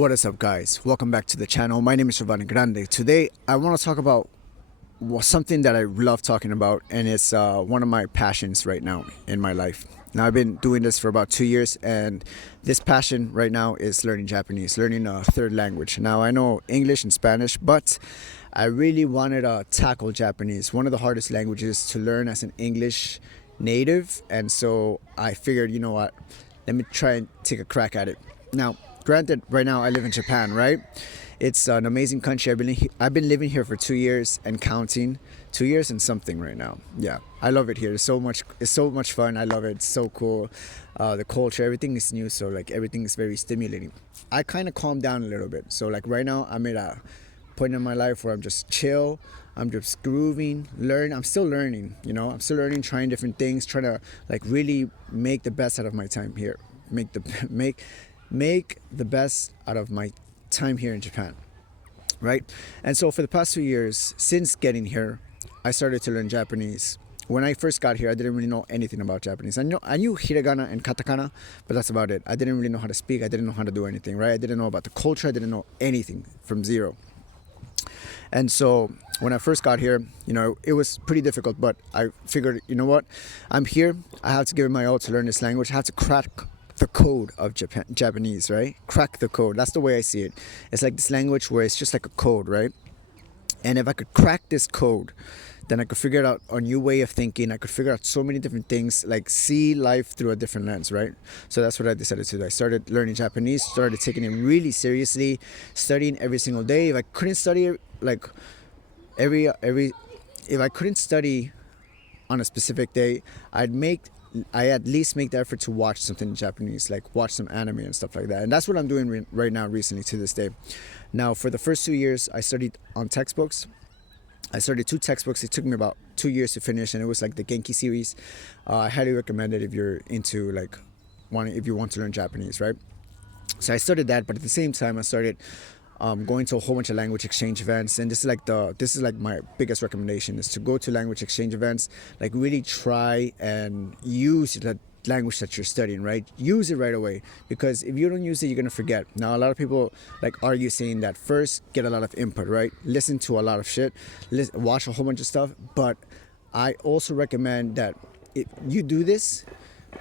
What is up, guys? Welcome back to the channel. My name is Giovanni Grande. Today I want to talk about something that I love talking about, and it's one of my passions right now in my life. Now, I've been doing this for about 2 years, and this passion right now is learning Japanese, learning a third language. Now, I know English and Spanish, but I really wanted to tackle Japanese, one of the hardest languages to learn as an English native. And so I figured, you know what, let me try and take a crack at it. Now, granted, right now I live in Japan, right? It's an amazing country. I've been living here for 2 years and counting. 2 years and something right now. Yeah, I love it here. It's so much fun. I love it. It's so cool. The culture, everything is new, so like everything is very stimulating. I kind of calmed down a little bit. So like right now, I'm at a point in my life where I'm just chill. I'm just grooving, I'm still learning. I'm still learning, trying different things, trying to like really make the best out of my time here. Make the best out of my time here in Japan, right? And so for the past 2 years, since getting here, I started to learn Japanese. When I first got here, I didn't really know anything about Japanese. I knew hiragana and katakana, but that's about it. I didn't really know how to speak. I didn't know how to do anything, right? I didn't know about the culture. I didn't know anything from zero. And so when I first got here, it was pretty difficult, but I figured, you know what? I'm here. I have to give it my all to learn this language. I have to crack the code of Japanese, right? Crack the code. That's the way I see it. It's like this language where it's just like a code, right? And if I could crack this code, then I could figure out a new way of thinking. I could figure out so many different things, like see life through a different lens, right? So that's what I decided to do. I started learning Japanese, started taking it really seriously, studying every single day. If I couldn't study like if I couldn't study on a specific day, I at least make the effort to watch something in Japanese, like watch some anime and stuff like that. And that's what I'm doing right now, recently, to this day. Now, for the first 2 years, I studied on textbooks. I started 2 textbooks. It took me about 2 years to finish, and it was like the Genki series. I highly recommend it if you're into if you want to learn Japanese, right? So I started that, but at the same time, I started going to a whole bunch of language exchange events. And this is like my biggest recommendation, is to go to language exchange events. Like really try and use the language that you're studying, right? Use it right away, because if you don't use it, you're gonna forget. Now, a lot of people like argue saying that first get a lot of input, right? Listen to a lot of shit, watch a whole bunch of stuff. But I also recommend that if you do this,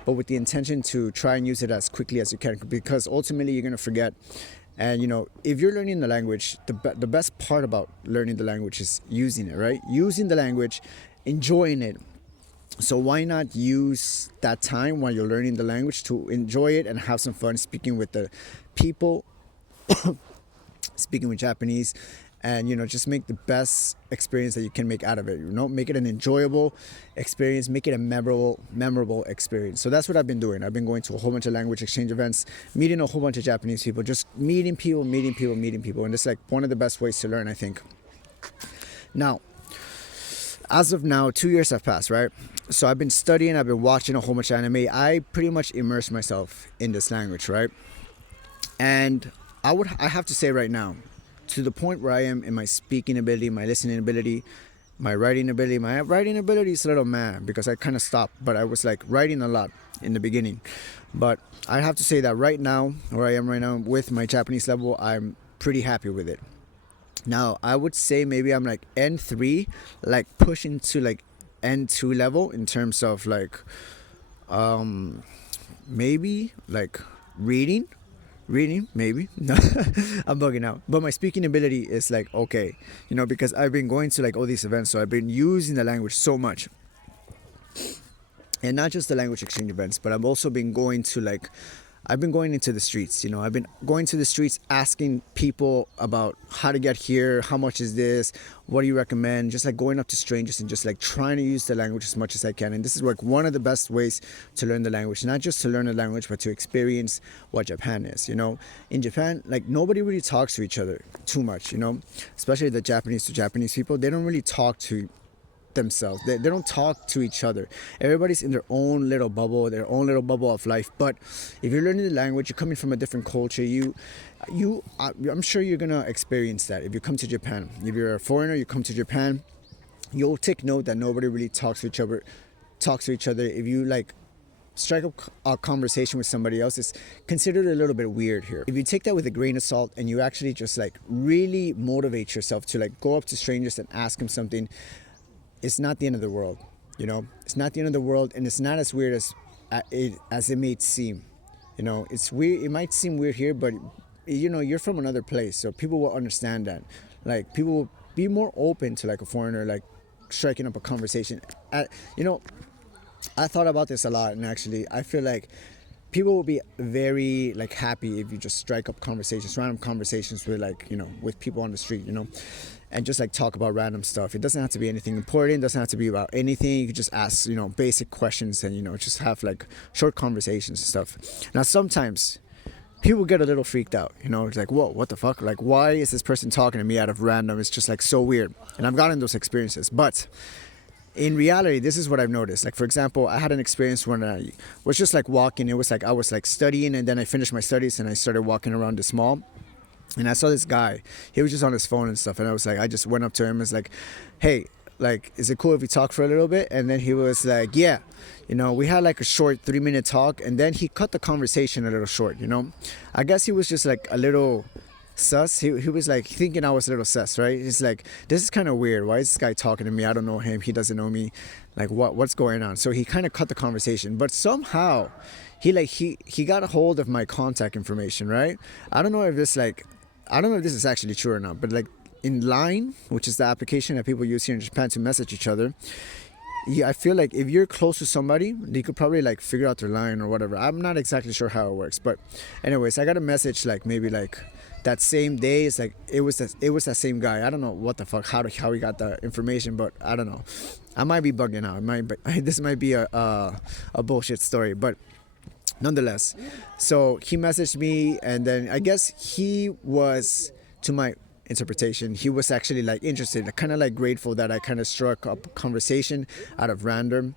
but with the intention to try and use it as quickly as you can, because ultimately you're gonna forget. And if you're learning the language, the best part about learning the language is using it, right? Using the language, enjoying it. So why not use that time while you're learning the language to enjoy it and have some fun speaking with the people, speaking with Japanese, and just make the best experience that you can make out of it. Make it an enjoyable experience, make it a memorable experience. So that's what I've been doing. I've been going to a whole bunch of language exchange events, meeting a whole bunch of Japanese people, just meeting people, and it's like one of the best ways to learn, I think. Now, as of now, 2 years have passed, right? So I've been studying, I've been watching a whole bunch of anime. I pretty much immersed myself in this language, right? And I have to say right now, to the point where I am in my speaking ability, my listening ability, my writing ability. My writing ability is a little mad because I kind of stopped, but I was like writing a lot in the beginning. But I have to say that right now, where I am right now with my Japanese level, I'm pretty happy with it. Now, I would say maybe I'm like N3, like pushing to like N2 level in terms of like, maybe like reading, maybe. No, I'm bugging out. But my speaking ability is like okay, because I've been going to like all these events, so I've been using the language so much. And not just the language exchange events, but I've been going into the streets. I've been going to the streets, asking people about how to get here, how much is this, what do you recommend, just like going up to strangers and just like trying to use the language as much as I can. And this is like one of the best ways to learn the language, not just to learn the language, but to experience what Japan is. In Japan, like nobody really talks to each other too much, especially the Japanese to Japanese people. They don't really talk to themselves. They don't talk to each other. Everybody's in their own little bubble, of life. But if you're learning the language, you're coming from a different culture, I'm sure you're gonna experience that if you come to Japan. If you're a foreigner, you come to Japan, you'll take note that nobody really talks to each other. If you like strike up a conversation with somebody else is considered a little bit weird here. If you take that with a grain of salt and you actually just like really motivate yourself to like go up to strangers and ask them something, it's not the end of the world. You know, it's not the end of the world, and it's not as weird as it may seem. You know, it's weird. It might seem weird here, but you know, you're from another place, so people will understand that. Like, people will be more open to like a foreigner, like striking up a conversation. You know, I thought about this a lot, and actually, I feel like people will be very like happy if you just strike up conversations, random conversations with like, you know, with people on the street, you know, and just like talk about random stuff. It doesn't have to be anything important. It doesn't have to be about anything. You can just ask, you know, basic questions and, you know, just have like short conversations and stuff. Now, sometimes people get a little freaked out, you know, it's like, whoa, what the fuck? Like, why is this person talking to me out of random? It's just like so weird. And I've gotten those experiences, but in reality, this is what I've noticed. Like, for example, I had an experience when I was just like walking. It was like I was like studying, and then I finished my studies and I started walking around this mall. And I saw this guy. He was just on his phone and stuff. And I was like, I just went up to him and was like, hey, like, is it cool if we talk for a little bit? And then he was like, yeah. You know, we had like a short 3-minute talk. And then he cut the conversation a little short, you know. I guess he was just like a little sus. He was like thinking I was a little sus, right? He's like, this is kind of weird. Why is this guy talking to me? I don't know him. He doesn't know me. Like, what's going on? So he kind of cut the conversation. But somehow he got a hold of my contact information, right? I don't know if this is actually true or not, but like in Line, which is the application that people use here in Japan to message each other, yeah, I feel like if you're close to somebody, they could probably like figure out their line or whatever. I'm not exactly sure how it works, but anyways, I got a message like maybe like that same day. It's like it was that same guy. I don't know what the fuck how he got the information, but I don't know. I might be bugging out. This might be a bullshit story, but nonetheless, so he messaged me, and then I guess he was, to my interpretation, he was actually like interested, kind of like grateful that I kind of struck up a conversation out of random.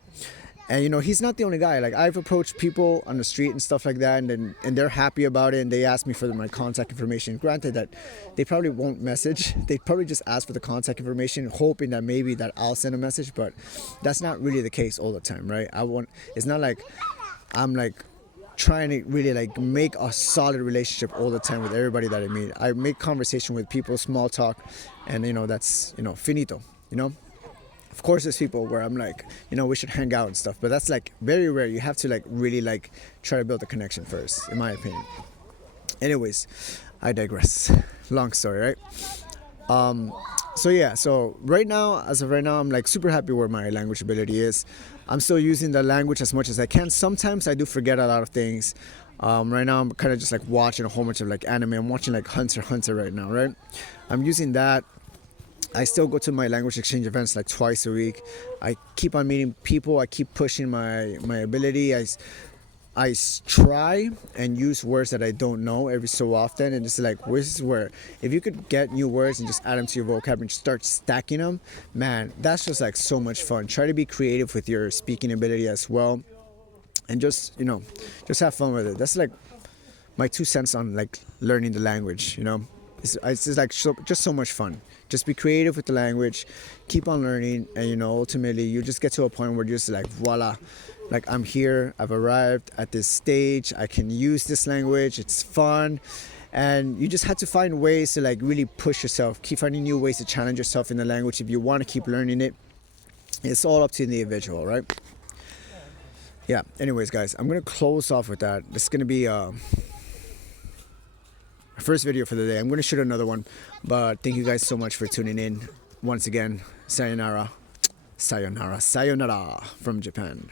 And you know, he's not the only guy. Like, I've approached people on the street and stuff like that, and they're happy about it, and they ask me for my contact information. Granted that they probably won't message. They probably just ask for the contact information, hoping that maybe that I'll send a message, but that's not really the case all the time, right? It's not like I'm like trying to really like make a solid relationship all the time with everybody that I meet. I make conversation with people, small talk, and you know, that's, you know, finito, you know. Of course, there's people where I'm like, you know, we should hang out and stuff, but that's like very rare. You have to like really like try to build a connection first, in my opinion. Anyways, I digress. Long story, right? So yeah, so as of right now, I'm like super happy where my language ability is. I'm still using the language as much as I can. Sometimes I do forget a lot of things. Right now I'm kind of just like watching a whole bunch of like anime. I'm watching like Hunter x Hunter right now, right? I'm using that. I still go to my language exchange events like twice a week. I keep on meeting people. I keep pushing my ability. I try and use words that I don't know every so often, and it's like, this is where if you could get new words and just add them to your vocabulary and start stacking them, man, that's just like so much fun. Try to be creative with your speaking ability as well, and just, you know, just have fun with it. That's like my 2 cents on like learning the language, you know. It's just like just so much fun. Just be creative with the language, keep on learning, and you know, ultimately you just get to a point where you're just like, voila, like I'm here, I've arrived at this stage, I can use this language, it's fun. And you just have to find ways to like really push yourself, keep finding new ways to challenge yourself in the language if you want to keep learning it. It's all up to the individual, right? Yeah, anyways guys, I'm gonna close off with that. This is gonna be first video for the day. I'm going to shoot another one, but thank you guys so much for tuning in once again. Sayonara, sayonara, sayonara from Japan.